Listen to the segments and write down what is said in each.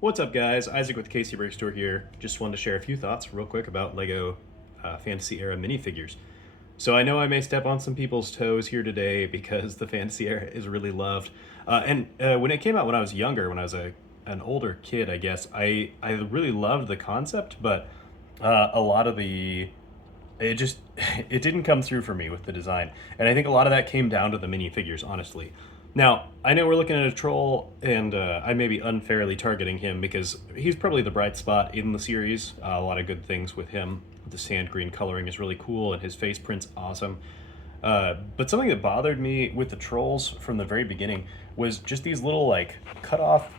What's up, guys? Isaac with Casey Break Store here. Just wanted to share a few thoughts real quick about LEGO Fantasy Era minifigures. So I know I may step on some people's toes here today because the Fantasy Era is really loved. And when it came out when I was younger, when I was an older kid, I guess, I really loved the concept, but a lot of it just it didn't come through for me with the design, and I think a lot of that came down to the minifigures, honestly. Now I know we're looking at a troll, and I may be unfairly targeting him because he's probably the bright spot in the series. A lot of good things with him. The sand green coloring is really cool, and his face print's awesome. But something that bothered me with the trolls from the very beginning was just these little like cut off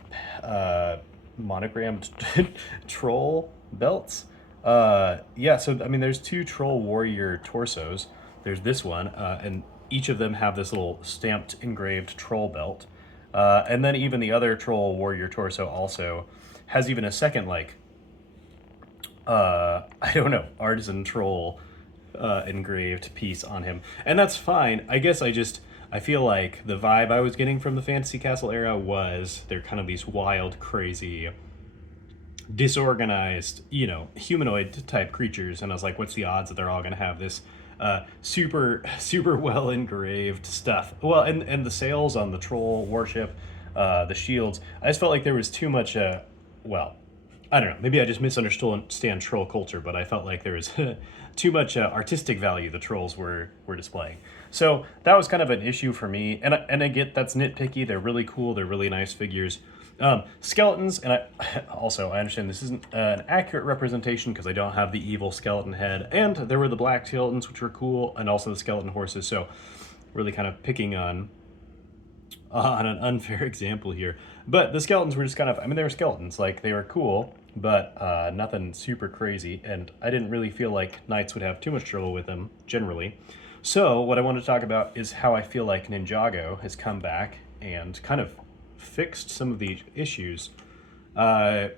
monogrammed troll belts. Yeah, so I mean, there's two troll warrior torsos. There's this one, and each of them have this little stamped engraved troll belt. And then even the other troll warrior torso also has even a second like I don't know, artisan troll engraved piece on him, and that's fine. I guess I feel like the vibe I was getting from the Fantasy Castle era was they're kind of these wild, crazy, disorganized, humanoid type creatures, and I was like, what's the odds that they're all going to have this super well engraved stuff? Well, and the sails on the troll warship, the shields. I just felt like there was too much. Well, I don't know. Maybe I just misunderstand troll culture, but I felt like there was too much artistic value the trolls were displaying. So that was kind of an issue for me, and I get that's nitpicky. They're really cool. They're really nice figures. Skeletons, and I understand this isn't an accurate representation because I don't have the evil skeleton head, and there were the black skeletons, which were cool, and also the skeleton horses. So really kind of picking on an unfair example here. But the skeletons were just kind of, I mean, they were skeletons. Like, they were cool, but nothing super crazy. And I didn't really feel like knights would have too much trouble with them, generally. So, what I want to talk about is how I feel like Ninjago has come back and kind of fixed some of the issues. Uh,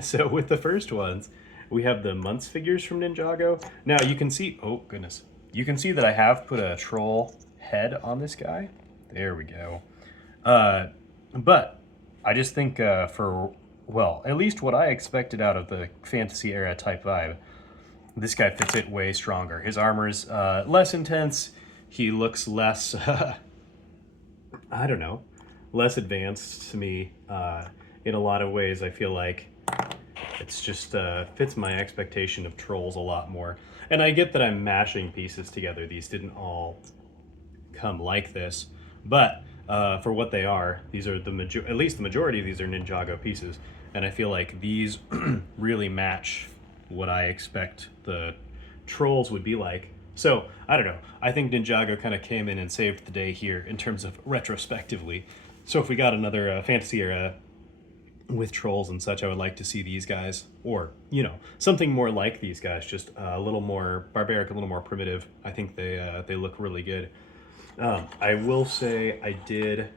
so, with the first ones, we have the months figures from Ninjago. Now, you can see, oh, goodness. You can see that I have put a troll head on this guy. There we go. But I just think well, at least what I expected out of the fantasy era type vibe, this guy fits it way stronger. His armor's less intense. He looks less, I don't know, less advanced to me in a lot of ways. I feel like it's just fits my expectation of trolls a lot more. And I get that I'm mashing pieces together. These didn't all come like this, but for what they are, these are at least the majority of these are Ninjago pieces, and I feel like these really match what I expect the trolls would be like. So I don't know. I think Ninjago kind of came in and saved the day here in terms of retrospectively. So if we got another fantasy era with trolls and such, I would like to see these guys, or something more like these guys, just a little more barbaric, a little more primitive. I think they look really good. I will say I did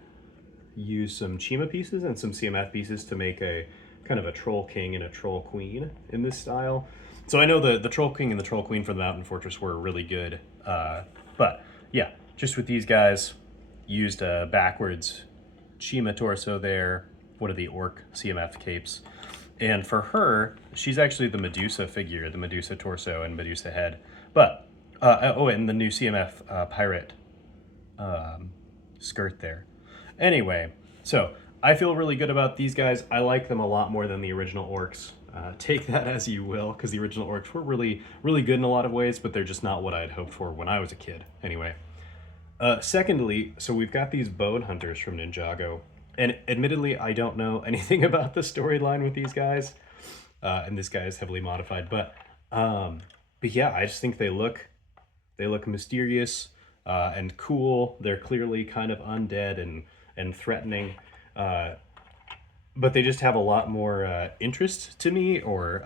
use some Chima pieces and some CMF pieces to make a kind of a Troll King and a Troll Queen in this style. So I know the Troll King and the Troll Queen from the Mountain Fortress were really good. But yeah, just with these guys, used a backwards Chima torso there. What are the Orc CMF capes? And for her, she's actually the Medusa figure, the Medusa torso and Medusa head. But, and the new CMF pirate skirt there. Anyway, so I feel really good about these guys. I like them a lot more than the original orcs. Take that as you will, because the original orcs were really good in a lot of ways, but they're just not what I had hoped for when I was a kid. Anyway, secondly, so we've got these bone hunters from Ninjago, and admittedly, I don't know anything about the storyline with these guys, and this guy is heavily modified, but yeah, I just think they look mysterious and cool. They're clearly kind of undead and threatening, but they just have a lot more interest to me, or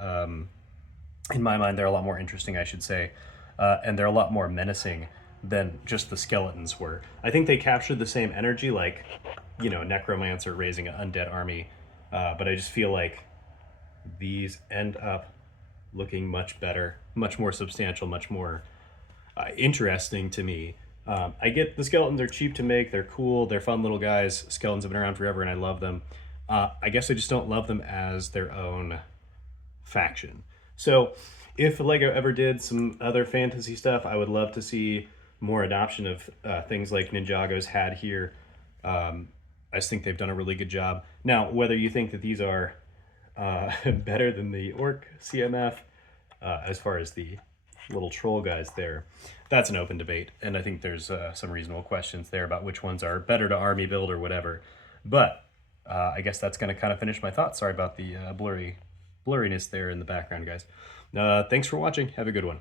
in my mind, they're a lot more interesting, I should say, and they're a lot more menacing than just the skeletons were. I think they captured the same energy, like necromancer raising an undead army, but I just feel like these end up looking much better, much more substantial, much more interesting to me. I get the skeletons are cheap to make, they're cool, they're fun little guys. Skeletons have been around forever and I love them. I guess I just don't love them as their own faction. So if Lego ever did some other fantasy stuff, I would love to see more adoption of things like Ninjago's had here. I just think they've done a really good job. Now, whether you think that these are better than the Orc CMF, as far as the little troll guys there, that's an open debate. And I think there's some reasonable questions there about which ones are better to army build or whatever. But I guess that's going to kind of finish my thoughts. Sorry about the blurriness there in the background, guys. Thanks for watching. Have a good one.